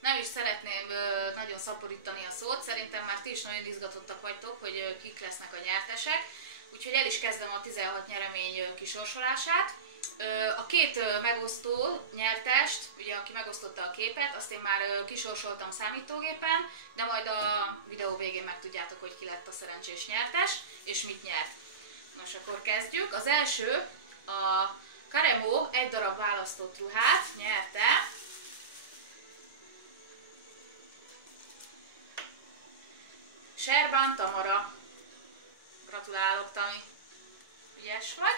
Nem is szeretném nagyon szaporítani a szót, szerintem már ti is nagyon izgatottak vagytok, hogy kik lesznek a nyertesek. Úgyhogy el is kezdem a 16 nyeremény kisorsolását. A két megosztó nyertest, ugye aki megosztotta a képet, azt én már kisorsoltam számítógépen, de majd a videó végén megtudjátok, hogy ki lett a szerencsés nyertes, és mit nyert. Nos, akkor kezdjük. Az első, a Karemo egy darab választott ruhát nyerte. Serban Tamara. Gratulálok, Tami. Ügyes vagy.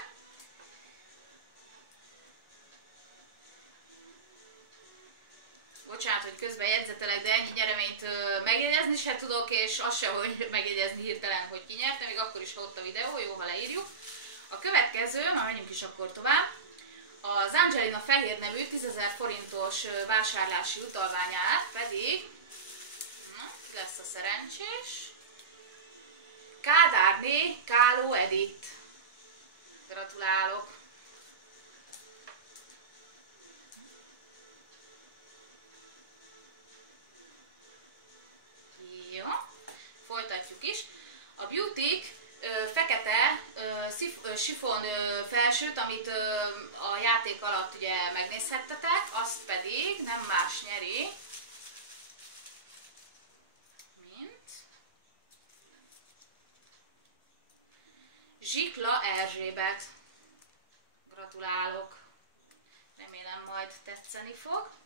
Bocsánat, hogy közben jegyzetelek, de ennyi nyereményt megjegyezni se tudok, és azt se, hogy megjegyezni hirtelen, hogy ki nyerte, még akkor is, ha ott a videó, jó, ha leírjuk. A következő, már menjünk is akkor tovább, az Angelina Fehér nevű 10.000 forintos vásárlási utalványát pedig, ki lesz a szerencsés? Kádárné Káló Edith. Gratulálok! Jó, folytatjuk is. A Beauty fekete sifon felsőt, amit a játék alatt ugye megnézhettetek, azt pedig nem más nyeri, mint Zsikla Erzsébet. Gratulálok! Remélem majd tetszeni fog.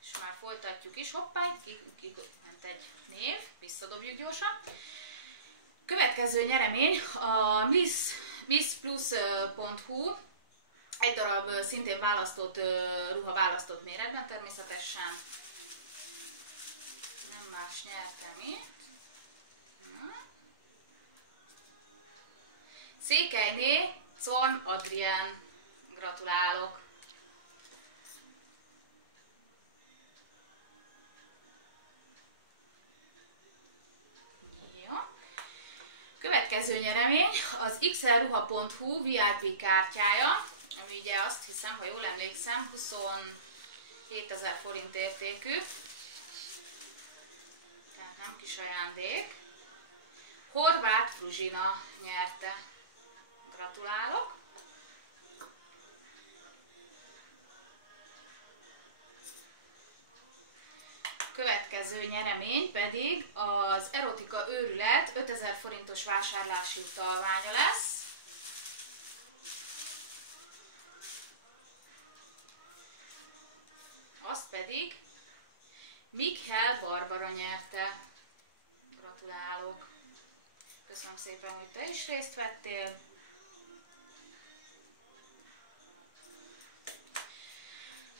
És már folytatjuk is. Hoppá, ment egy név, visszadobjuk gyorsan. Következő nyeremény a missplus.hu, egy darab szintén választott ruha választott méretben, természetesen nem más nyerte, mint Székelyné Zorn Adrien. Gratulálok! Következő nyeremény az xlruha.hu VIP kártyája, ami ugye azt hiszem, ha jól emlékszem, 27.000 forint értékű, tehát nem kis ajándék. Horváth Fruzsina nyerte. Gratulálok! Következő nyeremény pedig az Erotika Őrület 5000 forintos vásárlási utalványa lesz. Azt pedig Mikkel Barbara nyerte. Gratulálok! Köszönöm szépen, hogy te is részt vettél.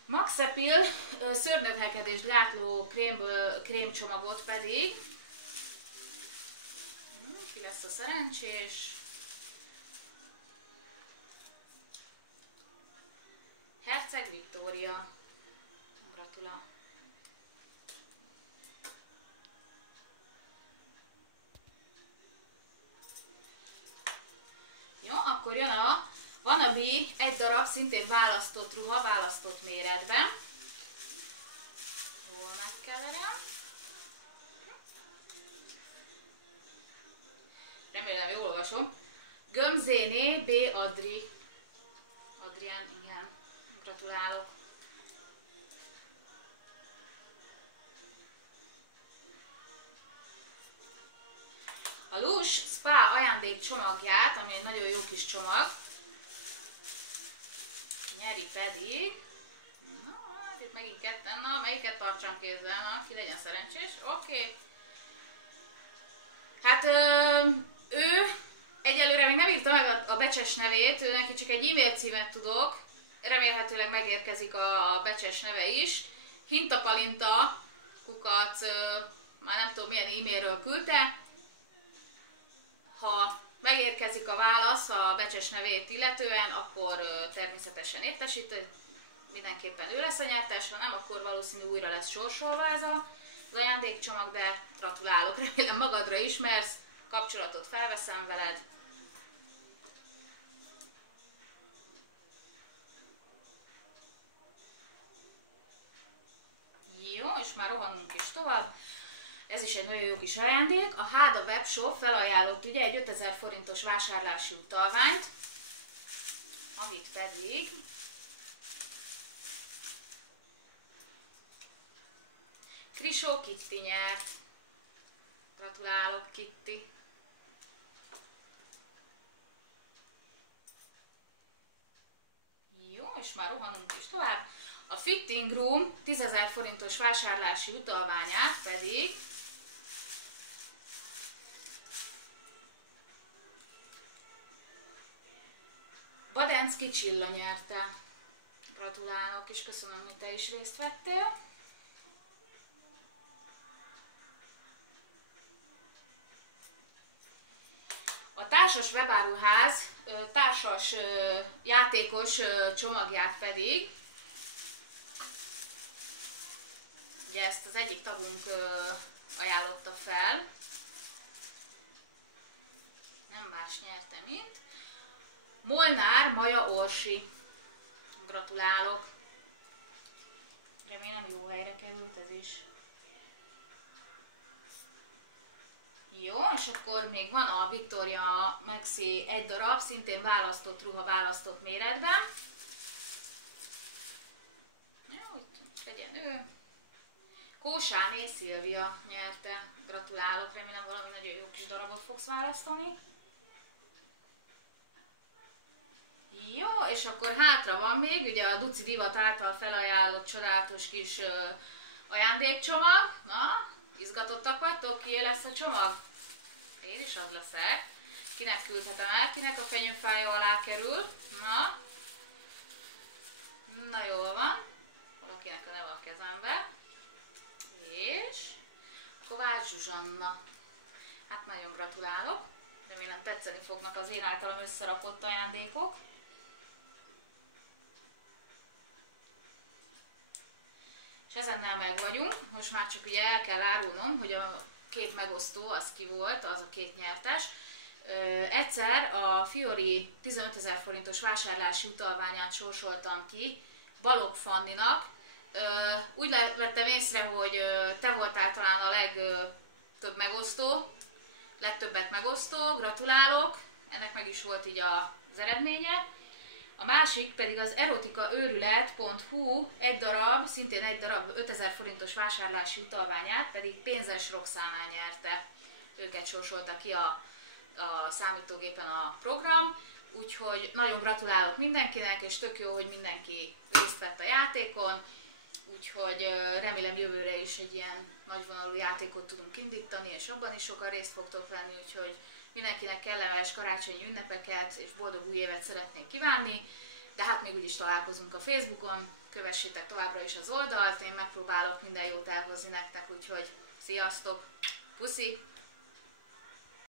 Maxepil szőrnövhelkedést gátló krémcsomagot pedig, ki lesz a szerencsés? Herceg Viktória. Gratulálok! Jó, akkor jön a Wannabe egy darab szintén választott ruha, választott méretben. Jól megkeverem. Remélem jól olvasom. Gömzéné B. Adrien, igen. Gratulálok. A Lush Spa ajándék csomagját, ami egy nagyon jó kis csomag, nyeri pedig, hát itt megint ketten, na melyiket tartsam kézzel, na ki legyen szerencsés, oké. Hát ő egyelőre még nem írta meg a becses nevét, ő neki csak egy e-mail címet tudok, remélhetőleg megérkezik a becses neve is. Hintapalinta kukac, már nem tudom milyen e-mailről küldte, ha megérkezik a válasz a becses nevét illetően, akkor természetesen értesít, mindenképpen ő lesz a nyertes, ha nem, akkor valószínű újra lesz sorsolva ez az ajándékcsomag, de gratulálok, remélem magadra ismersz, kapcsolatot felveszem veled. kis ajándék. A Háda Webshop felajánlott ugye egy 5000 forintos vásárlási utalványt, amit pedig Krisó Kitti nyert. Gratulálok, Kitti! Jó, és már rohanunk is tovább. A Fitting Room 10.000 forintos vásárlási utalványát pedig Badenszki Csilla nyerte. Gratulálok, és köszönöm, hogy te is részt vettél. A társas webáruház társas játékos csomagját pedig, ugye ezt az egyik tagunk ajánlotta fel, nem más nyerte, mint Molnár Maja Orsi. Gratulálok! Remélem jó helyre került ez is. Jó, és akkor még van a Victoria Maxi egy darab, szintén választott ruha, választott méretben. Jó, hogy legyen ő. Kósáné Szilvia nyerte. Gratulálok, remélem valami nagyon jó kis darabot fogsz választani. Jó, és akkor hátra van még, ugye a Duci Divat által felajánlott csodálatos kis ajándékcsomag. Na, izgatottak vagytok? Kié lesz a csomag? Én is az leszek. Kinek küldhetem el? Kinek a fenyőfája alá kerül? Na. Na jól van. Valakinek a neve a kezembe. És Kovács Zsuzsanna. Hát nagyon gratulálok. Remélem tetszeni fognak az én általam összerakott ajándékok. És ezennel meg vagyunk. Most már csak ugye el kell árulnom, hogy a két megosztó, az ki volt, az a két nyertes. Egyszer a Fiori 15.000 forintos vásárlási utalványát sorsoltam ki Balogh Fanninak. Úgy vettem észre, hogy te voltál talán a legtöbb megosztó, legtöbbet megosztó, gratulálok, ennek meg is volt így az eredménye. A másik pedig az erotikaaőrület.hu egy darab, szintén egy darab 5000 forintos vásárlási utalványát pedig Pénzes Roxánál nyerte. Őket sorsolta ki a számítógépen a program, úgyhogy nagyon gratulálok mindenkinek, és tök jó, hogy mindenki részt vett a játékon, úgyhogy remélem jövőre is egy ilyen nagyvonalú játékot tudunk indítani, és abban is sokan részt fogtok venni, úgyhogy mindenkinek kellemes karácsonyi ünnepeket és boldog új évet szeretnék kívánni, de hát még úgyis találkozunk a Facebookon, kövessétek továbbra is az oldalt, én megpróbálok minden jót elhozni nektek, úgyhogy sziasztok, puszi!